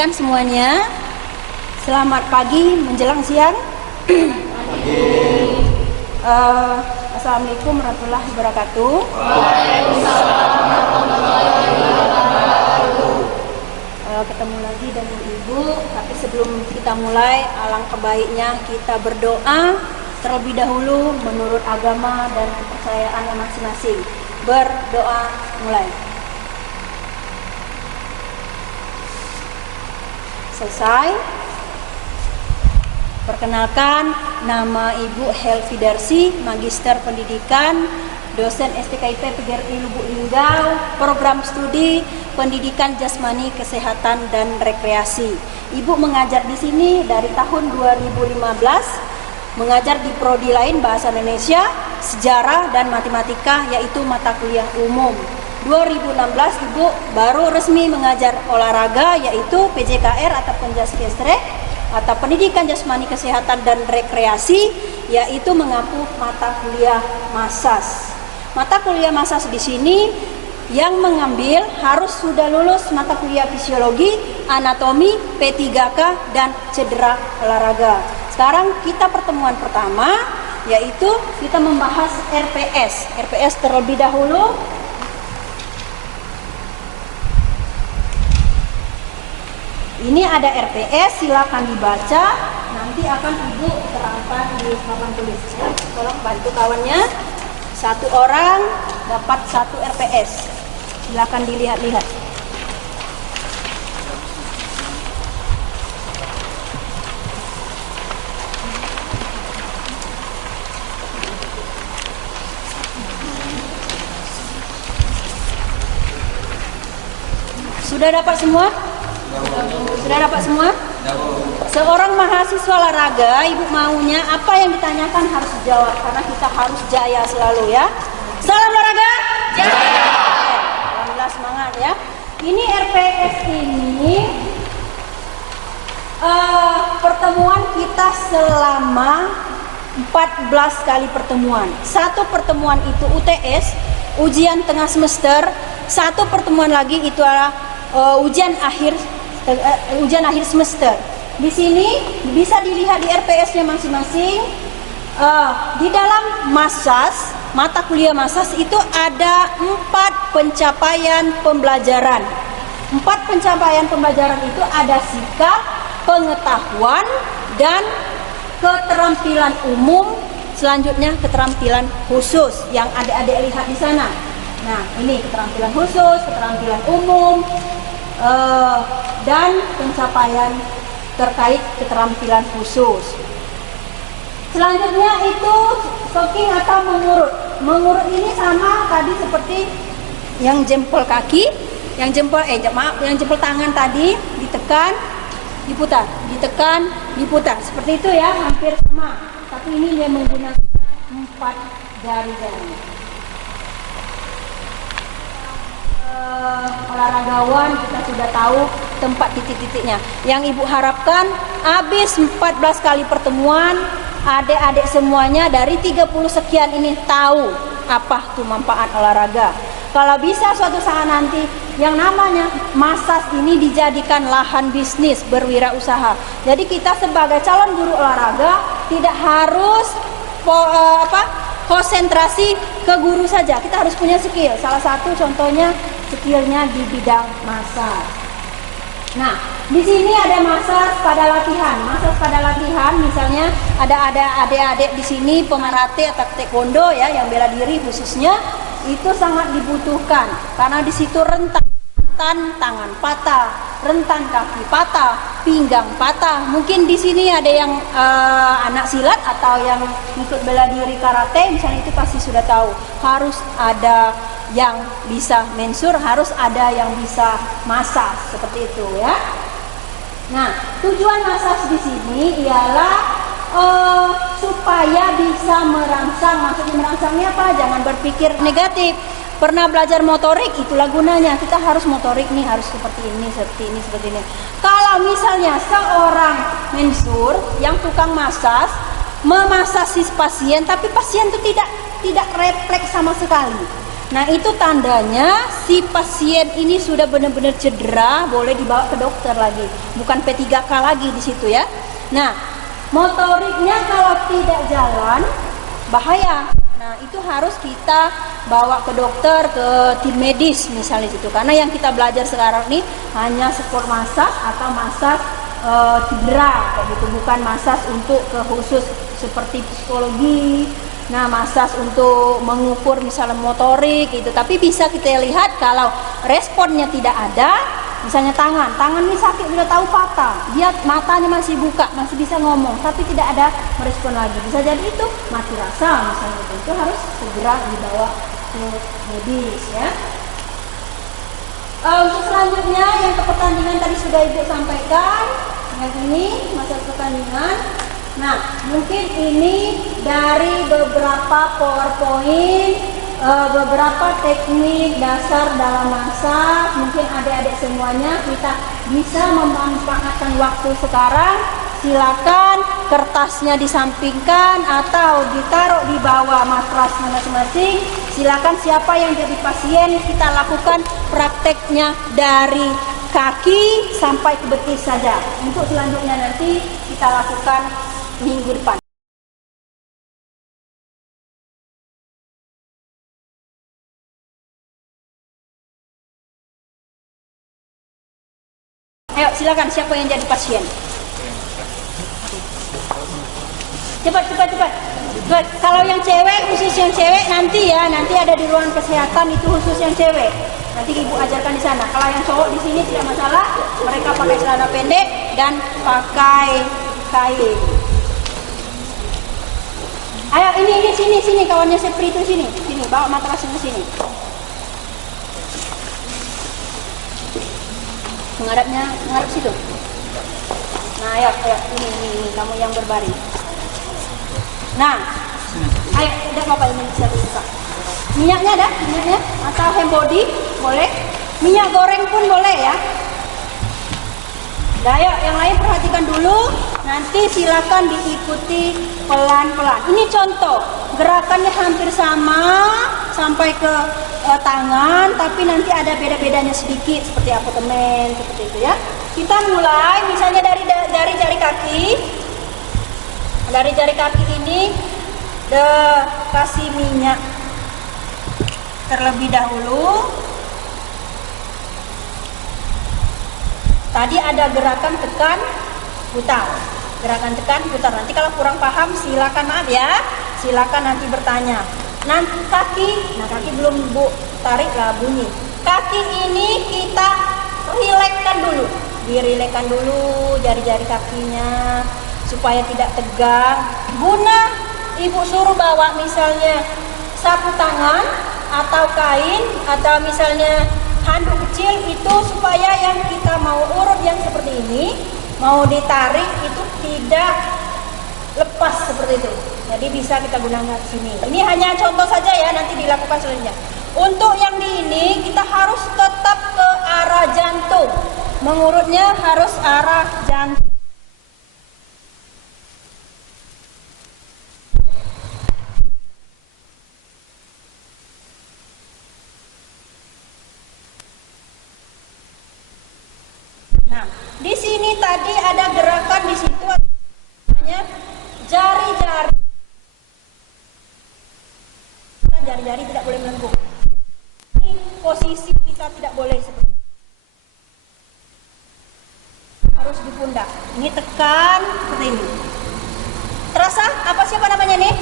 perhatikan semuanya. Selamat pagi menjelang siang. Assalamualaikum warahmatullahi wabarakatuh. Ketemu lagi dengan Ibu. Tapi sebelum kita mulai, alangkah baiknya kita berdoa terlebih dahulu menurut agama dan kepercayaan masing-masing. Berdoa mulai. Selesai. Perkenalkan, nama Ibu Helvi Darsi, Magister Pendidikan, dosen STKIP PGRI Lubuk Linggau, program studi Pendidikan Jasmani, Kesehatan dan Rekreasi. Ibu mengajar di sini dari tahun 2015, mengajar di prodi lain Bahasa Indonesia, Sejarah dan Matematika, yaitu mata kuliah umum. 2016 Ibu baru resmi mengajar olahraga, yaitu PJKR atau Penjaskesrek atau Pendidikan Jasmani, Kesehatan dan Rekreasi, yaitu mengampu mata kuliah Masas. Mata kuliah Masas di sini yang mengambil harus sudah lulus mata kuliah Fisiologi, Anatomi, P3K dan Cedera Olahraga. Sekarang kita pertemuan pertama, yaitu kita membahas RPS. RPS terlebih dahulu. Ini ada RPS, silakan dibaca. Nanti akan Ibu terangkan di papan tulis. Tolong bantu kawannya. Satu orang dapat satu RPS. Silakan dilihat-lihat. Sudah dapat semua? Sudah dapat semua? Seorang mahasiswa olahraga, Ibu maunya apa yang ditanyakan harus dijawab, karena kita harus jaya selalu ya. Salam olahraga, jaya. Alhamdulillah, semangat ya. Ini RPS ini pertemuan kita selama 14 kali pertemuan. Satu pertemuan itu UTS, ujian tengah semester. Satu pertemuan lagi itu adalah ujian akhir semester. Di sini bisa dilihat di RPS-nya masing-masing. Di dalam Masas, mata kuliah Masas itu ada 4 pencapaian pembelajaran. 4 pencapaian pembelajaran itu ada sikap, pengetahuan, dan keterampilan umum. Selanjutnya keterampilan khusus yang adik-adik lihat di sana. Nah, ini keterampilan khusus, keterampilan umum, dan pencapaian terkait keterampilan khusus. Selanjutnya itu stocking atau mengurut. Mengurut ini sama tadi seperti yang jempol kaki, yang jempol tangan tadi, ditekan, diputar, ditekan, diputar. Seperti itu ya, hampir sama. Tapi ini dia menggunakan 4 jari-jari. Olahragawan kita sudah tahu tempat titik-titiknya. Yang Ibu harapkan habis 14 kali pertemuan, adik-adik semuanya dari 30 sekian ini tahu apa tuh manfaat olahraga. Kalau bisa suatu saat nanti yang namanya Masas ini dijadikan lahan bisnis berwirausaha. Jadi kita sebagai calon guru olahraga tidak harus konsentrasi ke guru saja. Kita harus punya skill. Salah satu contohnya skillnya di bidang Masas. Nah, di sini ada Masas pada latihan. Masas pada latihan, misalnya ada adik-adik di sini pemarate atau taekwondo ya, yang bela diri khususnya, itu sangat dibutuhkan karena di situ rentan tangan patah, rentan kaki patah, pinggang patah. Mungkin di sini ada yang anak silat atau yang ikut bela diri karate, misalnya, itu pasti sudah tahu. Harus ada yang bisa mensur, harus ada yang bisa Masas, seperti itu ya. Nah, tujuan Masas di sini ialah supaya bisa merangsang. Maksudnya merangsangnya apa? Jangan berpikir negatif. Pernah belajar motorik, itulah gunanya. Kita harus motorik nih, harus seperti ini, seperti ini, seperti ini. Kalau misalnya seorang mensur yang tukang Masas memasasi pasien, tapi pasien itu tidak refleks sama sekali. Nah, itu tandanya si pasien ini sudah benar-benar cedera, boleh dibawa ke dokter lagi. Bukan P3K lagi di situ ya. Nah, motoriknya kalau tidak jalan bahaya. Nah, itu harus kita bawa ke dokter, ke tim medis misalnya situ. Karena yang kita belajar sekarang ini hanya sport massage atau massage cedera kayak gitu, bukan massage untuk ke khusus seperti psikologi. Nah, massage untuk mengukur misalnya motorik gitu. Tapi bisa kita lihat kalau responnya tidak ada, misalnya tangan ini sakit, sudah tahu patah, dia matanya masih buka, masih bisa ngomong, tapi tidak ada merespon lagi. Bisa jadi itu mati rasa misalnya, itu harus segera dibawa ke medis ya. Untuk selanjutnya yang ke pertandingan tadi sudah Ibu sampaikan, yang ini masa pertandingan. Nah, mungkin ini dari beberapa PowerPoint, beberapa teknik dasar dalam masak. Mungkin adik-adik semuanya kita bisa memanfaatkan waktu sekarang. Silakan kertasnya disampingkan atau ditaruh di bawah matrasnya masing-masing. Silakan siapa yang jadi pasien, kita lakukan prakteknya dari kaki sampai ke betis saja. Untuk selanjutnya nanti kita lakukan minggu depan. Ayo silakan, siapa yang jadi pasien? Cepat. Kalau yang cewek, khusus yang cewek nanti ya, nanti ada di ruangan kesehatan itu khusus yang cewek. Nanti Ibu ajarkan di sana. Kalau yang cowok di sini tidak masalah, mereka pakai celana pendek dan pakai kain. Ayo ini sini kawannya Sepri itu sini bawa matrasnya ke sini. Menghadap situ. Nah, ayo ini kamu yang berbaring. Nah, ayo udah apa ini bisa buka. Minyaknya ada? Minyaknya atau hand body boleh. Minyak goreng pun boleh ya. Nah, ayo yang lain perhatikan dulu. Nanti silakan diikuti pelan-pelan. Ini contoh, gerakannya hampir sama sampai ke tangan, tapi nanti ada beda-bedanya sedikit seperti abdomen seperti itu ya. Kita mulai misalnya dari jari kaki. Dari jari kaki ini kasih minyak terlebih dahulu. Tadi ada gerakan tekan putar. Nanti kalau kurang paham silakan silakan nanti bertanya. Nanti kaki belum Bu tarik lah bunyi. Kaki ini kita dirilekkan dulu jari-jari kakinya supaya tidak tegang. Guna Ibu suruh bawa misalnya sapu tangan atau kain atau misalnya handuk kecil itu supaya yang kita mau urut yang seperti ini, mau ditarik itu tidak lepas seperti itu. Jadi bisa kita gunakan di sini. Ini hanya contoh saja ya, nanti dilakukan selanjutnya. Untuk yang di ini kita harus tetap ke arah jantung. Mengurutnya harus arah jantung. Nah, di sini tadi ada gerakan di situ namanya jari-jari. Jari-jari tidak boleh melengkung. Posisi kita tidak boleh seperti harus di pundak. Ini tekan seperti ini. Terasa? Siapa namanya nih?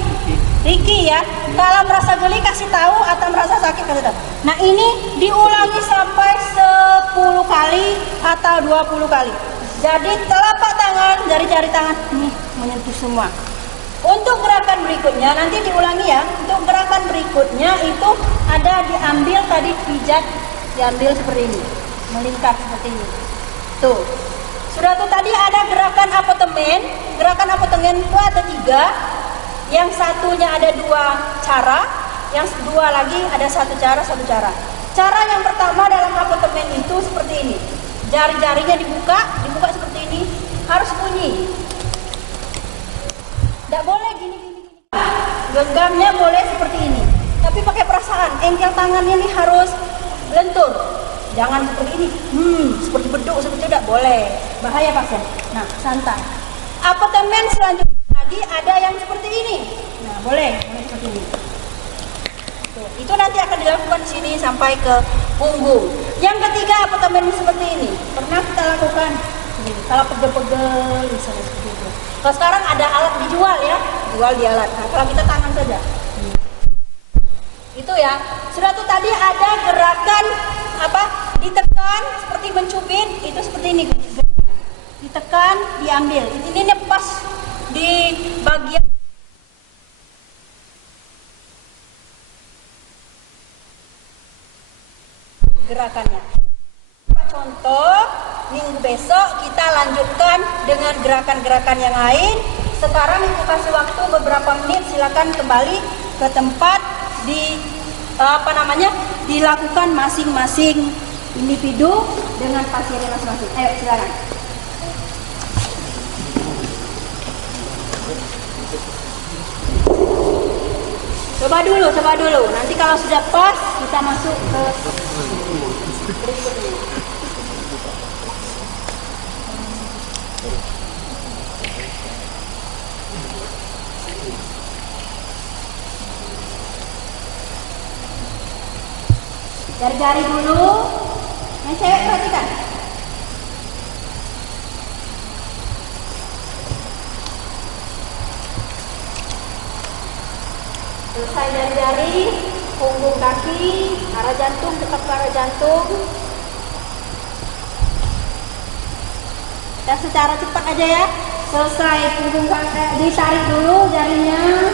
Ricky ya. Kalau merasa geli kasih tahu atau merasa sakit kasih tahu. Nah, ini diulangi sampai 10 kali atau 20 kali. Jadi telapak tangan, jari-jari tangan nih menyentuh semua. Untuk gerakan berikutnya nanti diulangi ya. Untuk gerakan berikutnya itu ada diambil tadi pijat, diambil seperti ini, melingkar seperti ini. Tuh. Sudah tuh tadi ada gerakan abdomen. Gerakan abdomen itu ada 3. Yang satunya ada 2 cara, yang kedua lagi ada 1 cara. Cara yang pertama dalam abdomen itu seperti ini. Jari-jarinya dibuka seperti ini, harus bunyi. Tidak boleh gini. Genggamnya boleh seperti ini. Tapi Tapi pakai perasaan, engkel tangannya nih harus lentur. Jangan seperti ini, seperti beduk, seperti tidak boleh. Bahaya pasien. Nah, santai. Apartemen selanjutnya tadi ada yang seperti ini. Nah, boleh seperti ini. Tuh, itu nanti akan dilakukan di sini sampai ke punggung. Yang ketiga, apartemen seperti ini. Pernah kita lakukan. Kalau pegel-pegel, misalnya seperti itu. Kalau sekarang ada alat dijual ya, jual di alat. Nah, kalau kita tangan saja. Itu ya. Sudah tuh tadi ada gerakan apa? Ditekan seperti mencubit, itu seperti ini. Ditekan, diambil. Ini pas di bagian gerakannya. Contoh, minggu besok kita lanjutkan dengan gerakan-gerakan yang lain. Sekarang ibu kasih waktu beberapa menit, silakan kembali ke tempat dilakukan masing-masing individu dengan pasiennya masing-masing. Ayo silakan. Coba dulu. Nanti kalau sudah pas kita masuk ke berikutnya. Jari-jari dulu. Yang cewek perhatikan. Selesai jari-jari, punggung kaki, arah jantung tetap ke arah jantung. Kita secara cepat aja ya. Selesai punggung kaki, ditarik dulu jarinya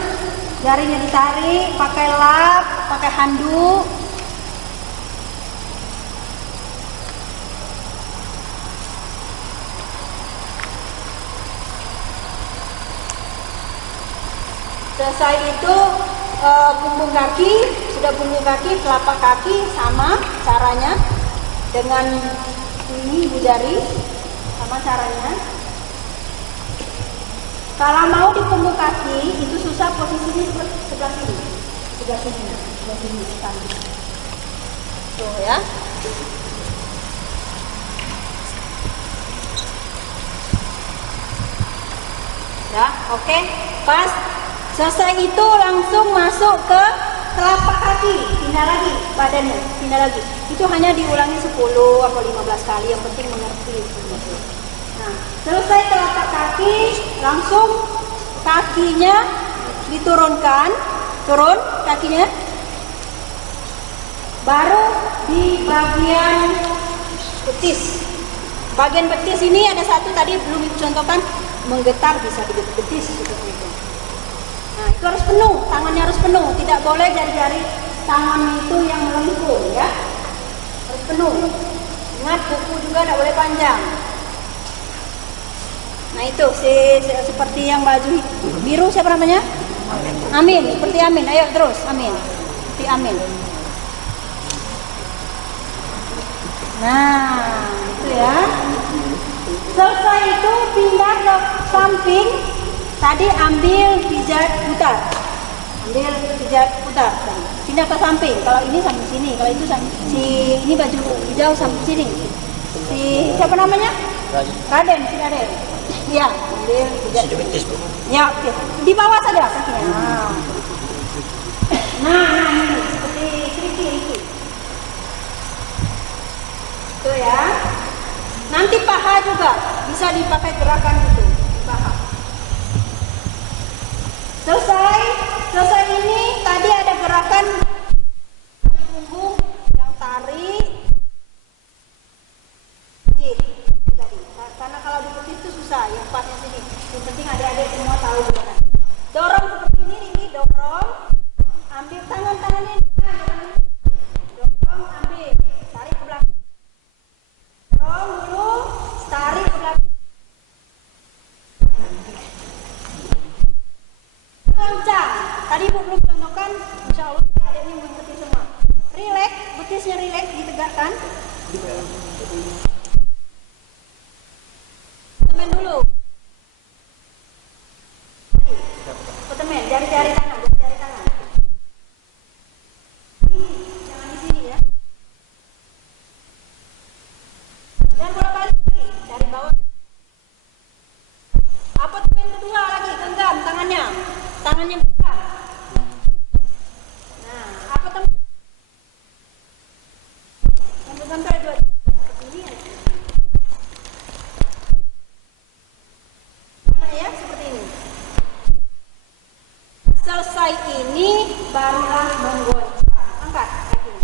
ditarik, pakai lap, pakai handuk. Selesai itu punggung kaki, telapak kaki sama caranya dengan ini ibu jari sama caranya. Kalau mau di punggung kaki itu susah, posisinya sebelah sini. Tuh ya. Ya, oke. Pas selesai itu langsung masuk ke telapak kaki, pindah lagi badannya, pindah lagi. Itu hanya diulangi 10 atau 15 kali, yang penting mengerti. Nah, selesai telapak kaki, langsung kakinya diturunkan, turun kakinya. Baru di bagian betis. Bagian betis ini ada satu tadi belum Ibu contohkan, menggetar bisa di betis seperti itu. Nah, itu harus penuh, tangannya harus penuh, tidak boleh jari-jari tangan itu yang melengkung ya. Harus penuh. Ingat, kuku juga tidak boleh panjang. Nah, itu seperti yang baju biru siapa namanya? Amin, seperti Amin. Ayo terus, Amin. Seperti Amin. Nah, itu ya. Selesai itu pindah ke samping. Tadi ambil pijat putar. Pindah ke samping. Kalau ini sampai sini, kalau itu sampai ini baju hijau sampai sini. Siapa namanya? Raden. Ya, ambil pijat. Ya, oke. Di bawah saja kakinya. Nah, ini seperti Riki. Itu ya. Nanti paha juga bisa dipakai gerakan itu, paha. Selesai ini tadi ada gerakan di punggung yang tarik, tadi. Karena kalau di betis itu susah, yang pasnya sini. Yang penting adik-adik semua tahu gerakan. Dorong seperti ini, dorong, ambil tangannya, dorong, ambil, tarik ke belakang. Dorong dulu, tarik ke belakang. Kencang. Tadi Ibu belum contohkan, insya Allah adiknya mengerti semua. Relax, betisnya relax, ditegakkan. Temen dulu. Temen, jari-jari tangan. Nah, apa teman? Sampai dua. Ya, seperti ini. Selesai ini barulah menggoncang. Angkat kakinya.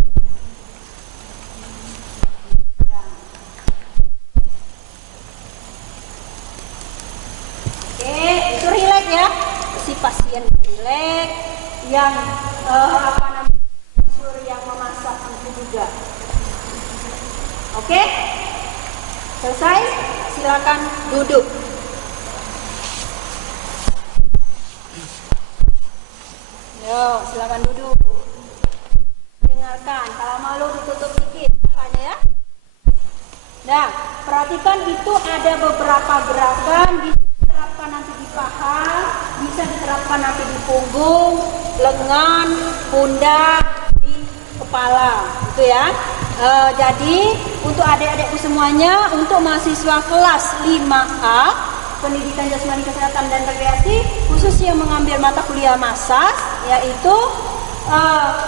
Oke, itu rileks ya. Si pasien rileks, yang yang memasak itu juga. Oke, selesai. Silakan duduk. Yo, silakan duduk. Dengarkan. Kalau malu ditutup sedikit makanya ya. Nah, perhatikan itu ada beberapa gerakan, bisa diterapkan nanti di paha, bisa diterapkan nanti di punggung, lengan, pundak, di kepala, gitu ya. Jadi untuk adik-adikku semuanya, untuk mahasiswa kelas 5A Pendidikan Jasmani Kesehatan dan Rekreasi, khusus yang mengambil mata kuliah massage, yaitu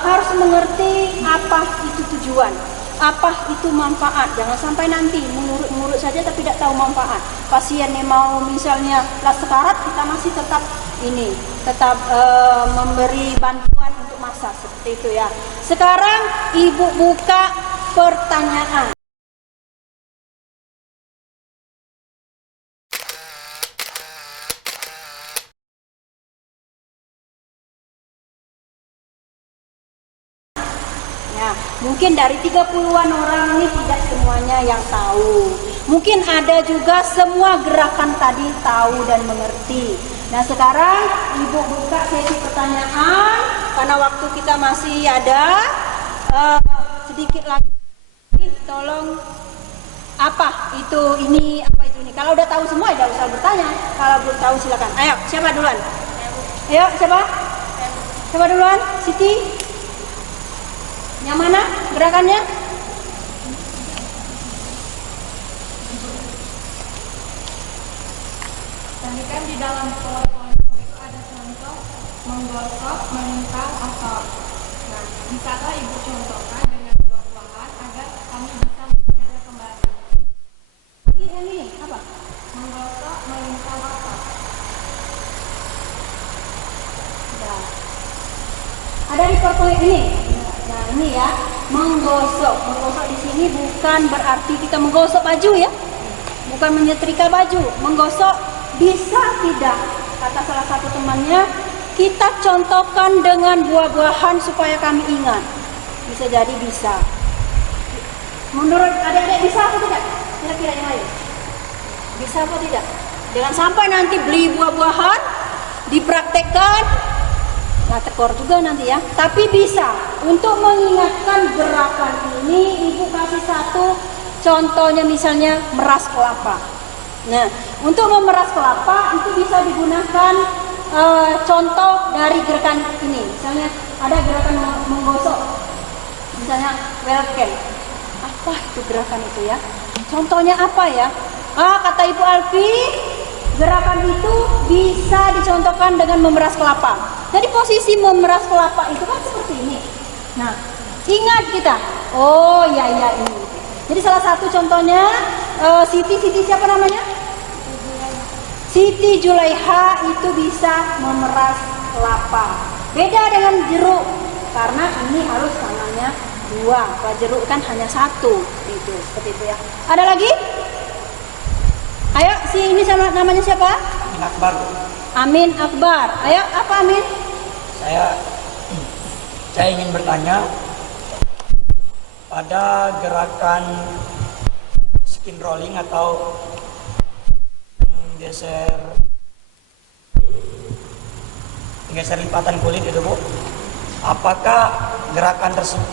harus mengerti apa itu tujuan, apa itu manfaat. Jangan sampai nanti mengurut saja tapi tidak tahu manfaat. Pasien yang mau misalnya las sekarat, kita masih tetap memberi bantuan untuk massage seperti itu ya. Sekarang Ibu buka pertanyaan. Mungkin dari 30-an orang ini tidak semuanya yang tahu. Mungkin ada juga semua gerakan tadi tahu dan mengerti. Nah, sekarang Ibu buka sesi pertanyaan karena waktu kita masih ada sedikit lagi. Tolong apa itu ini, apa itu ini. Kalau udah tahu semua ya usah bertanya. Kalau belum tahu silakan. Ayo, siapa duluan? Ayo, siapa? Siapa duluan? Siti? Yang mana gerakannya? Tadi kan di dalam PowerPoint itu ada contoh menggosok, menempel, asap. Nah, bisakah Ibu contohkan dengan buah-buahan agar kami bisa menjaga kembali? Ini apa? Menggosok, menempel, asap. Nah, ada di PowerPoint ini. Nah, ini ya, menggosok. Menggosok di sini bukan berarti kita menggosok baju ya. Bukan menyetrika baju. Menggosok bisa tidak, kata salah satu temannya, kita contohkan dengan buah-buahan supaya kami ingat. Bisa jadi bisa. Menurut adik-adik bisa atau tidak? Kira-kira yang lain. Bisa atau tidak? Jangan sampai nanti beli buah-buahan, dipraktekkan, nah tekor juga nanti ya. Tapi bisa. Untuk mengingatkan gerakan ini, Ibu kasih satu contohnya, misalnya meras kelapa. Nah, untuk memeras kelapa itu bisa digunakan contoh dari gerakan ini. Misalnya ada gerakan menggosok, misalnya welcome. Apa itu gerakan itu ya? Contohnya apa ya? Kata Ibu Alfi, gerakan itu bisa dicontohkan dengan memeras kelapa. Jadi posisi memeras kelapa itu kan seperti ini. Nah, ingat kita. Oh ya ini. Jadi salah satu contohnya Siti siapa namanya? Siti Julaiha itu bisa memeras kelapa. Beda dengan jeruk karena ini harus tangannya dua. Kalau jeruk kan hanya satu. Itu seperti itu ya. Ada lagi? Ayo, ini sama namanya siapa? Amin Akbar. Amin Akbar. Ayo, apa Amin? Saya ingin bertanya pada gerakan skin rolling atau geser lipatan kulit itu Bu. Apakah gerakan tersebut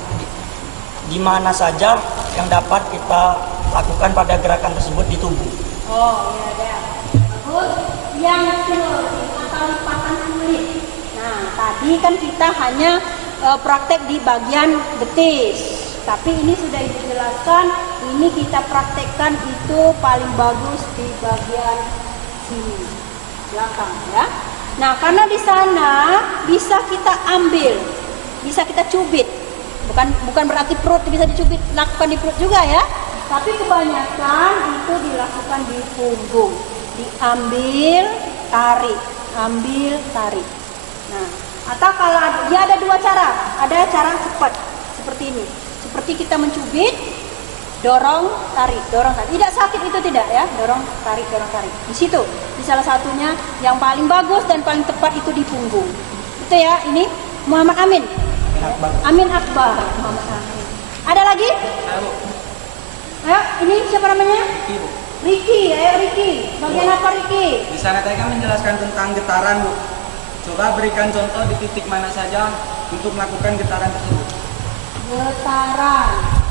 di mana saja yang dapat kita lakukan pada gerakan tersebut di tubuh? Oh iya ada. Bagus. Yang rolling atau lipatan kulit. Nah tadi kan kita hanya praktek di bagian betis. Tapi ini sudah dijelaskan. Ini kita praktekkan itu paling bagus di bagian sini belakang ya. Nah, karena di sana bisa kita ambil, bisa kita cubit. Bukan berarti perut bisa dicubit, lakukan di perut juga ya. Tapi kebanyakan itu dilakukan di punggung. Diambil, tarik, ambil, tarik. Nah, atau kalau dia ada dua cara. Ada cara cepat seperti ini. Seperti kita mencubit, dorong, tarik, dorong, tarik. Tidak sakit itu tidak ya, dorong, tarik, dorong, tarik. Di situ, di salah satunya yang paling bagus dan paling tepat itu di punggung. Itu ya, ini Muhammad Amin. Amin Akbar. Muhammad Amin. Ada lagi? Ayo, ini siapa namanya? Riki, ayo Riki. Bagian apa Riki? Di sana tadi kan menjelaskan tentang getaran, Bu. Coba berikan contoh di titik mana saja untuk melakukan getaran tersebut. Getaran.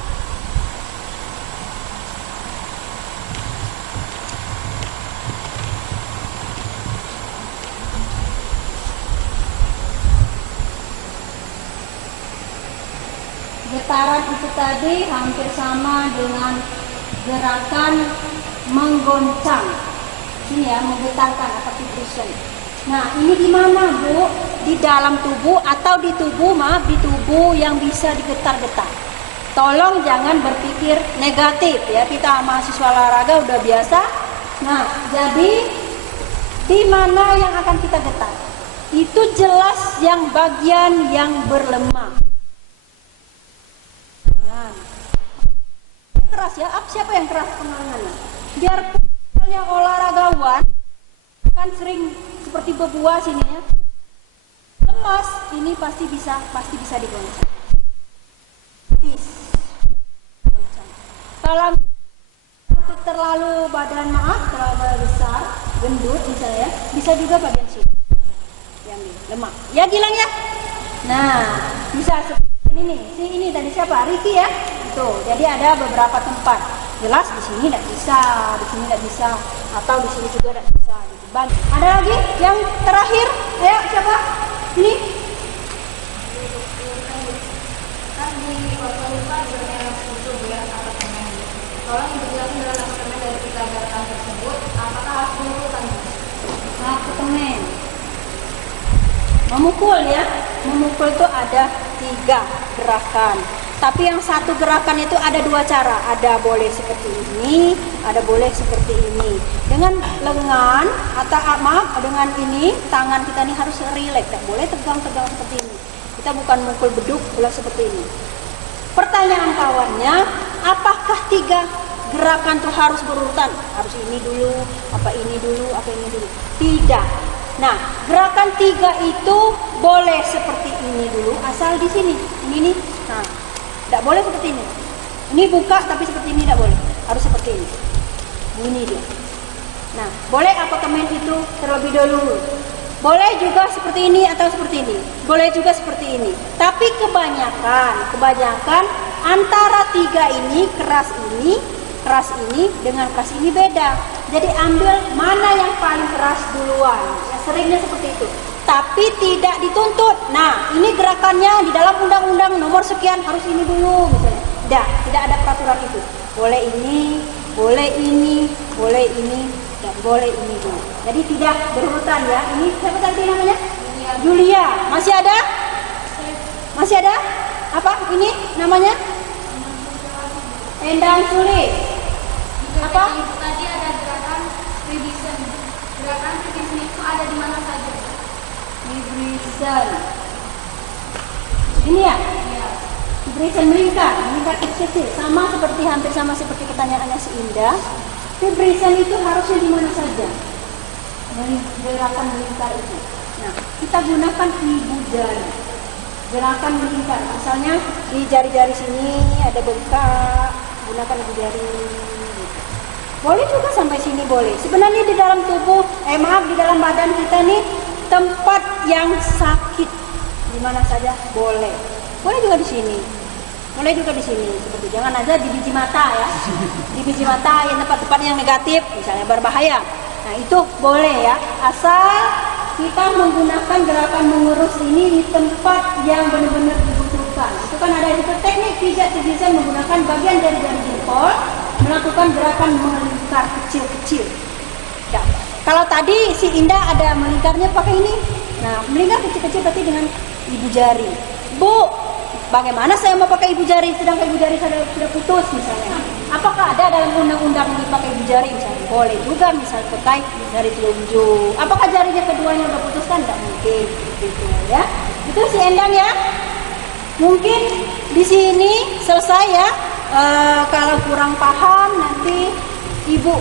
Getaran itu tadi hampir sama dengan gerakan menggoncang. Ini ya, menggetarkan atau vibration. Nah, ini di mana, Bu? Di dalam tubuh atau di tubuh, maaf, di tubuh yang bisa digetar-getar. Tolong jangan berpikir negatif ya. Kita mahasiswa olahraga udah biasa. Nah, jadi di mana yang akan kita getar? Itu jelas yang bagian yang berlemak. Keras ya, siapa yang keras penanganan? Biar yang olahragawan kan sering seperti berbuah sini ya, lemas, ini pasti bisa digoncang. Kalau terlalu badan terlalu besar, gendut misalnya, bisa juga bagian sini yang lemak. Ya Gilang ya. Nah, bisa seperti ini nih. Ini tadi siapa? Riki ya. Tuh, jadi ada beberapa tempat. Jelas di sini tidak bisa, di sini tidak bisa, atau di sini juga tidak bisa. Gitu. Ada lagi yang terakhir? Ayo siapa? Ini. Kan di lupa bermerek itu ya apartemen. Tolong dijelaskan dalam apartemen dari tiga gerakan tersebut, apakah harus diurutan? Apartemen. Memukul ya. Memukul itu ada 3 gerakan. Tapi yang satu gerakan itu ada 2 cara. Ada boleh seperti ini, ada boleh seperti ini. Dengan lengan atau maaf dengan ini tangan kita ini harus rileks. Tidak boleh tegang-tegang seperti ini. Kita bukan mukul beduk bola seperti ini. Pertanyaan kawannya, apakah 3 gerakan itu harus berurutan? Harus ini dulu, apa ini dulu, apa ini dulu? Tidak. Nah, gerakan 3 itu boleh seperti ini dulu, asal di sini. Ini nih. Nah, tidak boleh seperti ini. Ini buka tapi seperti ini tidak boleh. Harus seperti ini. Ini dia. Nah, boleh apartemen itu terlebih dahulu. Boleh juga seperti ini atau seperti ini. Boleh juga seperti ini. Tapi kebanyakan antara 3 ini, keras ini dengan keras ini beda. Jadi ambil mana yang paling keras duluan. Ya, seringnya seperti itu. Tapi tidak dituntut. Nah, ini gerakannya di dalam undang-undang nomor sekian harus ini dulu misalnya. Tidak ada peraturan itu. Boleh ini, boleh ini, boleh ini, dan boleh ini dulu. Jadi tidak berurutan ya. Ini siapa tadi namanya? Julia. Masih ada? Masih ada? Apa? Ini namanya? Endang sulit. Apa? Tadi ada gerakan revision. Gerakan revision itu ada di mana saja? Vibration. Ini ya? Iya. Vibration melingkar kecil, hampir sama seperti pertanyaannya si Indah. Vibration itu harusnya di mana saja? Gerakan melingkar itu. Nah, kita gunakan ibu jari. Gerakan melingkar, misalnya di jari-jari sini ada bengkak, gunakan ibu jari. Boleh juga sampai sini boleh. Sebenarnya di dalam tubuh, di dalam badan kita nih tempat yang sakit di mana saja boleh. Boleh juga di sini. Boleh juga di sini. Seperti jangan aja di biji mata ya. Di biji mata yang tempat-tempat yang negatif, misalnya berbahaya. Nah, itu boleh ya. Asal kita menggunakan gerakan mengurus ini di tempat yang benar-benar dibutuhkan. Itu kan ada itu teknik pijat bisa menggunakan bagian dari jari jempol melakukan gerakan melingkar kecil-kecil. Ya. Kalau tadi si Indah ada melingkarnya pakai ini. Nah, melingkar kecil-kecil berarti dengan ibu jari. Bu, bagaimana saya mau pakai ibu jari sedangkan ibu jari saya sudah putus misalnya? Apakah ada dalam undang-undang dipakai ibu jari misalnya? Boleh juga misalnya pakai jari telunjuk. Apakah jarinya keduanya udah putus kan? Tidak mungkin, gitu ya. Itu si Endang ya. Mungkin di sini selesai ya. Kalau kurang paham nanti ibu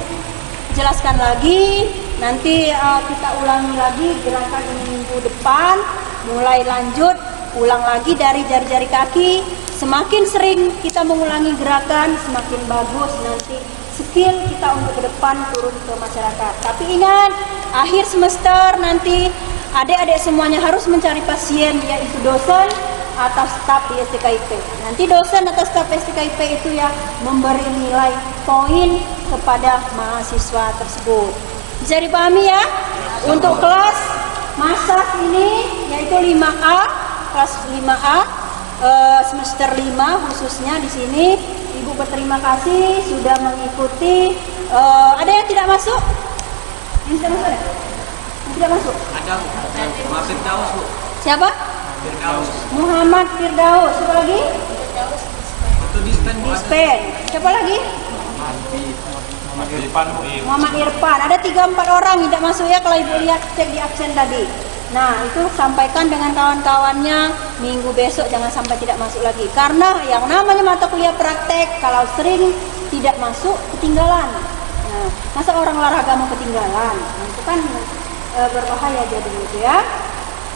jelaskan lagi. Nanti kita ulangi lagi gerakan ini minggu depan. Mulai lanjut, ulang lagi dari jari-jari kaki. Semakin sering kita mengulangi gerakan, semakin bagus nanti skill kita untuk ke depan turun ke masyarakat. Tapi ingat, akhir semester nanti adik-adik semuanya harus mencari pasien, yaitu dosen atau staf di STKIP. Nanti dosen atau staf STKIP itu ya memberi nilai poin kepada mahasiswa tersebut. Bisa dipahami ya? Untuk kelas masak ini yaitu 5A, kelas 5A semester 5 khususnya di sini. Ibu berterima kasih sudah mengikuti. Ada yang tidak masuk? Yang tidak masuk ada? Yang tidak masuk? Ada, Mas Firdaus, Bu. Siapa? Firdaus. Muhammad Firdaus. Siapa lagi? Itu dispen, Bu. Dispen. Siapa lagi? Muhammad Irfan. Ada 3-4 orang yang tidak masuk ya kalau ibu lihat cek di absen tadi. Nah itu sampaikan dengan kawan-kawannya minggu besok jangan sampai tidak masuk lagi. Karena yang namanya mata kuliah praktek kalau sering tidak masuk ketinggalan. Nah, masa orang olahraga mau ketinggalan? Nah, itu kan berbahaya jadi gitu ya.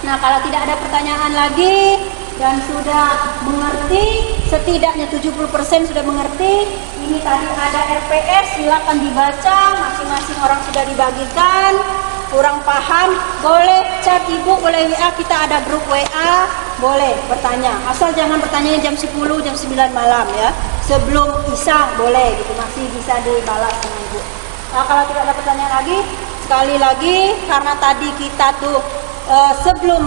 Nah kalau tidak ada pertanyaan lagi dan sudah mengerti, setidaknya 70% sudah mengerti. Ini tadi ada RPS, silakan dibaca, masing-masing orang sudah dibagikan. Kurang paham, boleh chat ibu, boleh WA, kita ada grup WA, boleh bertanya. Asal jangan bertanya jam 10, jam 9 malam ya. Sebelum Isya boleh gitu, masih bisa dibalas sama ibu. Nah, kalau tidak ada pertanyaan lagi, sekali lagi karena tadi kita tuh sebelum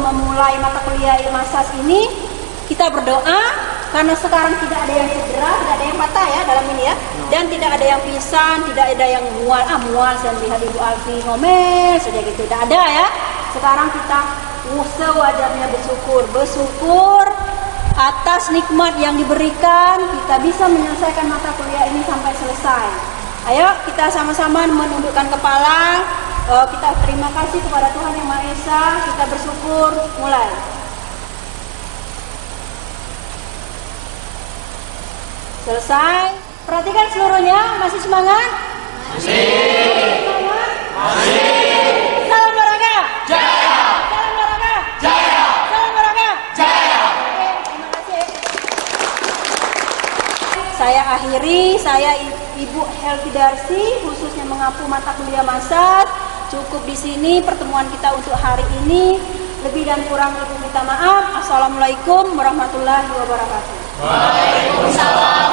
memulai mata kuliah ilmasas ini kita berdoa karena sekarang tidak ada yang cedera, tidak ada yang patah ya dalam ini ya, dan tidak ada yang pingsan, tidak ada yang mual, saya lihat Ibu Alfi ngomel saja gitu, tidak ada ya. Sekarang kita sewajarnya bersyukur atas nikmat yang diberikan, kita bisa menyelesaikan mata kuliah ini sampai selesai. Ayo kita sama-sama menundukkan kepala. Kita terima kasih kepada Tuhan Yang Maha Esa. Kita bersyukur. Mulai. Selesai. Perhatikan seluruhnya. Masih semangat? Masih. Semangat? Masih. Salam olahraga. Jaya. Salam olahraga. Jaya. Salam olahraga. Jaya. Oke, terima kasih. Saya akhiri. Saya Ibu Helvi Darsi, khususnya mengapu mata kuliah masak. Cukup di sini pertemuan kita untuk hari ini. Lebih dan kurang ibu minta maaf. Assalamualaikum warahmatullahi wabarakatuh. Waalaikumsalam.